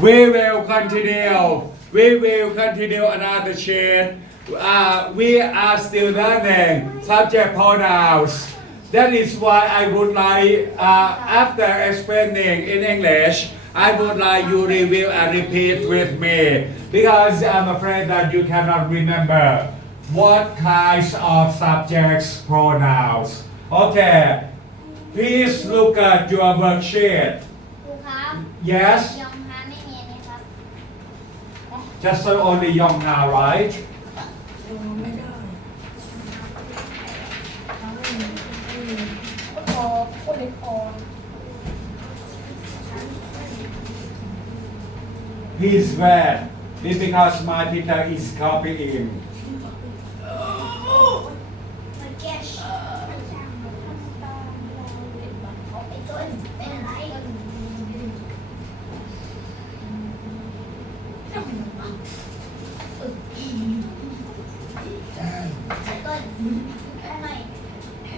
We will continue. We will continue another sheet. Uh, we are still learning subject pronouns. That is why I would like, uh, after explaining in English, I would like you review and repeat with me because I'm afraid that you cannot remember what kinds of subjects pronouns. Okay, please look at your worksheet. Yes. Just so only young now, right? He's where? This because my Peter is copying. ไอ้ต้นทำไม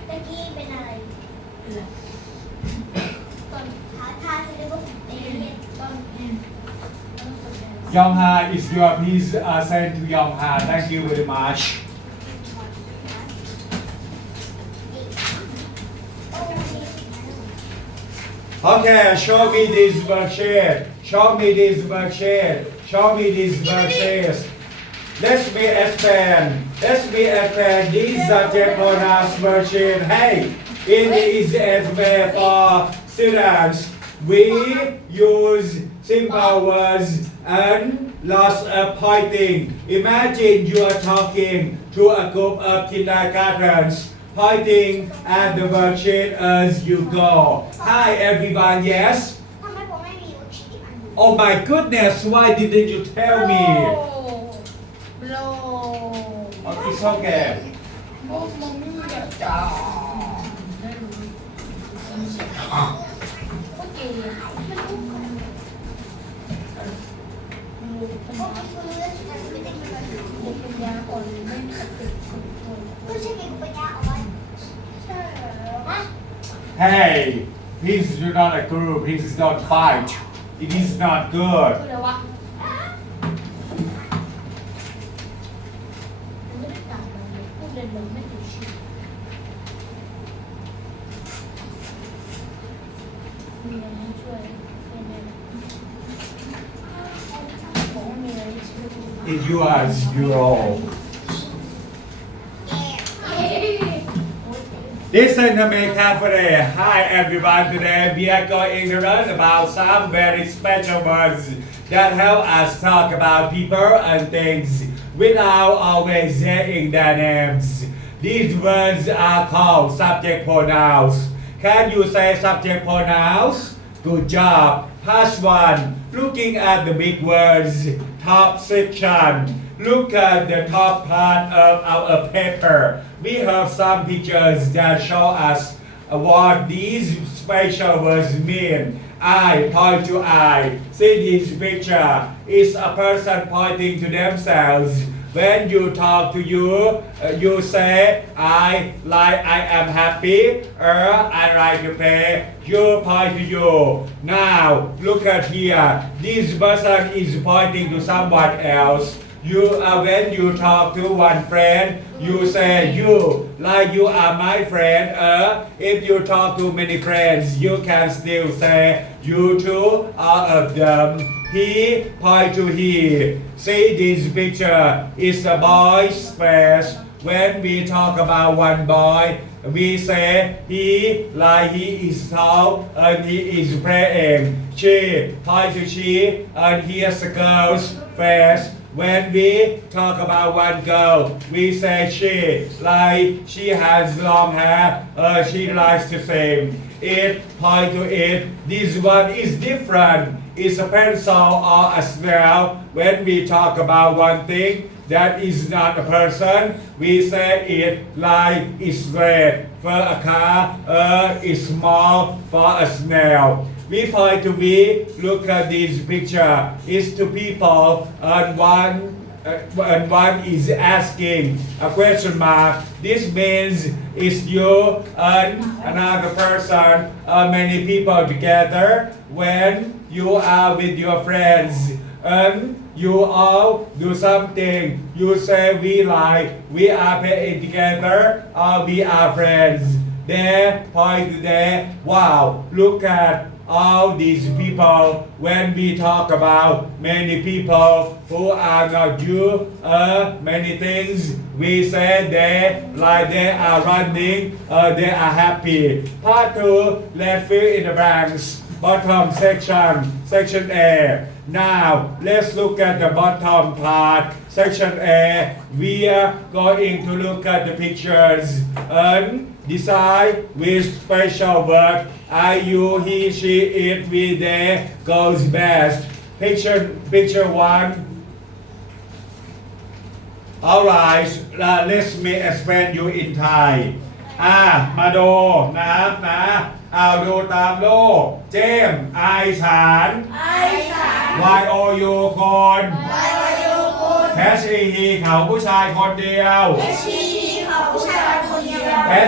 ตะกี้เป็นอะไรต้นทาทาสิลูกเอ็นต้น Young Ha is your please uh, send to Young Ha. Thank you very much. Okay, show me this worksheet. Show me this worksheet. Show me this worksheet. Let me explain. Let me explain this subject pronouns worksheet. Hey, it is explain for students. We use simple words and lots of pointing. Imagine you are talking to a group of kindergartens, pointing at the worksheet as you go. Hi everyone, yes? Oh my goodness, why didn't you tell me? Blow. Okay, oh, it's okay. Hey, he's not a group, he's not fight. It is not good. คืออะไรวะไม่ได้ต่างกันเลยพูดเล่นเลยไม่ถูกชื่อมีอะไรให้ช่วยให้แนะนำบอกว่ามีอะไรให้ช่วย It's yours, Your Listen to me carefully. Hi everyone. Today we are going to learn about some very special words that help us talk about people and things without always saying their names. These words are called subject pronouns. Can you say subject pronouns? Good job. Past one. Looking at the big words. Top section. Look at the top part of our paper. We have some pictures that show us what these special words mean. I point to I. See this picture. It's a person pointing to themselves. When you talk to you, uh, you say I like I am happy or I like to play. You point to you. Now look at here. This person is pointing to someone else. You uh, when you talk to one friend, you say you like you are my friend. Uh, if you talk to many friends, you can still say you two are of them. He point to he. See this picture is a boy's face. When we talk about one boy, we say he like he is tall and he is playing. She point to she and he here's a girl's face. When we talk about one girl, we say she, like she has long hair, uh, she likes to sing. It, point to it, this one is different. It's a pencil or a snail. When we talk about one thing that is not a person, we say it like it's red for a car, uh, it's small for a snail. We point to we look at this picture. It's two people and one Uh, and one is asking a question mark. This means is you and another person, uh, many people together when you are with your friends and you all do something. You say we like, we are playing eh, together, or we are friends. There, point there. Wow, look at all these people when we talk about many people who are not Jew, uh, many things we say they like they are running uh, they are happy. Part two let's fill in the blanks bottom section section A now let's look at the bottom part section A we are going to look at the pictures and decide which special word I, you, he, she, it, we, they goes best. Picture, picture one. Alright, uh, let me explain you in Thai อ่ามาดูนะนะเอาดูตามโลก เจมไอ ฉัน Y O U คนแคชอีฮีเขาผู้ชายคนเดียว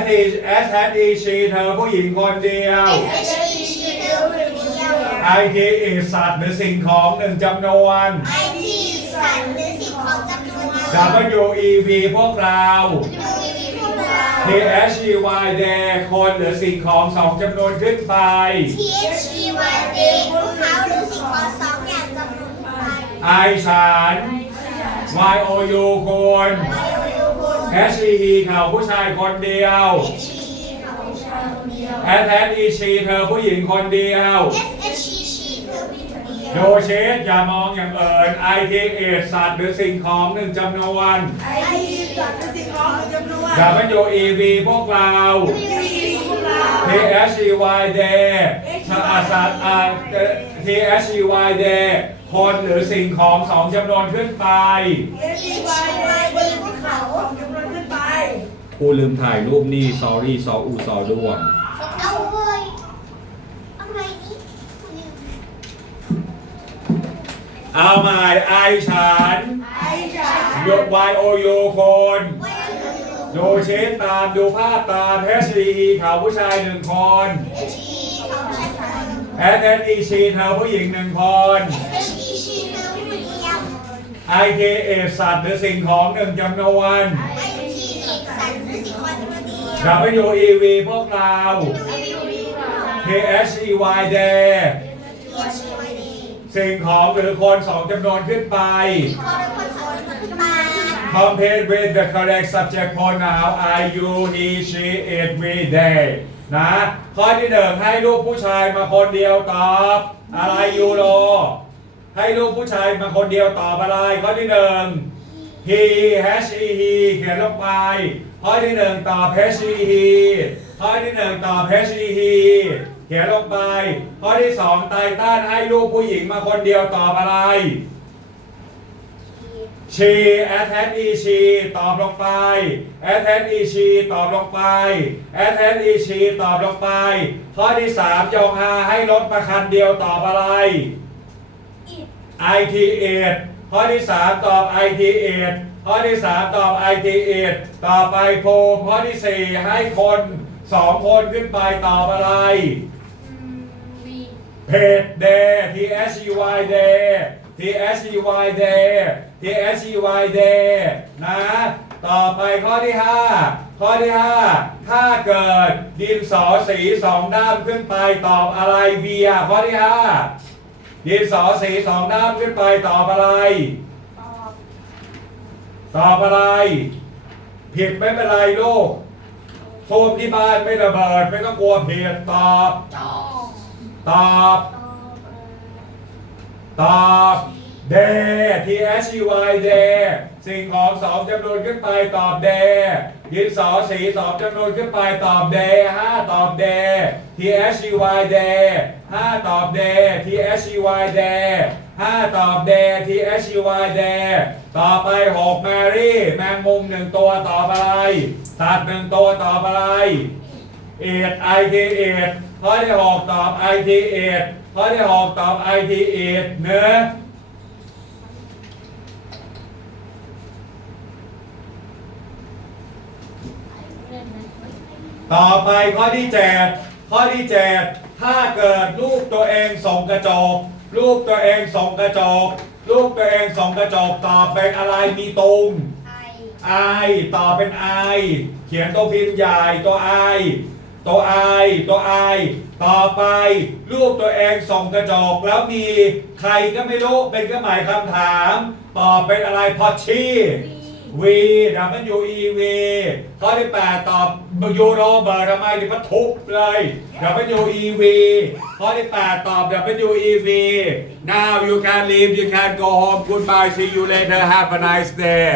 S E S H E she เธอผู้หญิงคนเดียวไอทีอีสัตว์หรือสิ่งของหนึ่งจำนวน W E V พวกเรา T H E Y they คนหรือสิ่งของสองจำนวนขึ้นไป ไอสานวายโอยูคนแอชีฮีเขาผู้ชายคนเดียว แอสแอสอีชีเธอผู้หญิงคนเดียวโดเชสอย่ามองอย่างเอิญไอทีเอสัตว์หรือสิ่งของหนึ่งจำนวนไอทีสัตว์หรือสิ่งของหนึ่งจำนวนดับเบิลยูอวีพวกเรา T H E Y they สัตว์อ่า T H E Y they คนหรือสิ่งของสองจำนวนขึ้นไปผู้ลืมถ่ายรูปนี่ sorry ซออูซอด้วง เอาเลยอะไรนี่เอาใหม่ไอฉันยก Y O U คน ดูเช็ดตามดูภาพตาม H E E เขาผู้ชายหนึ่งคน S N E ชีเธอผู้หญิงหนึ่งคน I K A สัตว์หรือสิ่งของหนึ่งจำนวน W E V พวกเรา K H E Y they สิ่งของหรือคนสองจำนวนขึ้นไป Compare with the correct subject pronoun I you he she it we they นะ ข้อที่หนึ่งให้ลูกผู้ชายมาคนเดียวตอบอะไรยูโร ให้ลูกผู้ชายมาคนเดียวตอบอะไร ข้อที่หนึ่ง he h e he เขียนลงไปข้อที่หนึ่งตอบ h e he ข้อที่หนึ่งตอบ h e he เขียนลงไป ข้อที่สองไตตันให้ลูกผู้หญิงมาคนเดียวตอบอะไร she at at e she ตอบลงไป at at e she ตอบลงไป at at e she ตอบลงไป ข้อที่สามจงหาให้รถมาคันเดียวตอบอะไร IT 8ข้อที่สามตอบ IT 8ข้อที่สามตอบ IT 8ต่อไปโพลข้อที่สี่ให้คนสองคนขึ้นไปตอบอะไรวีเพจเดย์ T S E Y เดย์ T S E Y เดย์ T S E Y เดย์นะ ต่อไปข้อที่ 5 ข้อที่ 5 ถ้าเกิดดินสอสีสองด้ามขึ้นไปตอบอะไรเบียข้อที่ 5 ดินสอสีสองด้ามขึ้นไปตอบอะไร ตอบตอบอะไร ผิดไม่เป็นไรลูกโฟมที่บ้านไม่ระเบิด ไม่ต้องกลัวผิดตอบจอตอบ ตอบเด T S E Y เดสิ่งของสองจำนวนขึ้นไปตอบเดยินสอสีสองจำนวนขึ้นไปตอบเดห้าตอบเด T S E Y เดห้าตอบเด T S E Y เดห้าตอบเด T S E Y เดต่อไปหกแมรี่แมงมุมหนึ่งตัวตอบอะไรสัตว์หนึ่งตัวตอบอะไรเอ็ดไอทีเอ็ดข้อที่หกตอบไอทีเอ็ด ข้อที่หกตอบ ITE เนื้อต่อไปข้อที่เจ็ดข้อที่เจ็ดถ้าเกิดลูกตัวเองส่งกระจกลูกตัวเองส่งกระจกลูกตัวเองส่งกระจกตอบเป็นอะไรมีตุงไอตอบเป็นไอเขียนตัวพิมพ์ใหญ่ตัวไอ ตัว I ตัว I ต่อไป รูปตัวเองส่องกระจกแล้วมีใครก็ไม่รู้เป็นเครื่องหมายคำถาม ตอบเป็นอะไรพอชี่วี V W E V ข้อที่8ตอบยูโรเบอร์ทำไมถึงมาทุบเลย W E V ข้อที่8ตอบ W E V now you can leave you can go home goodbye see you later have a nice day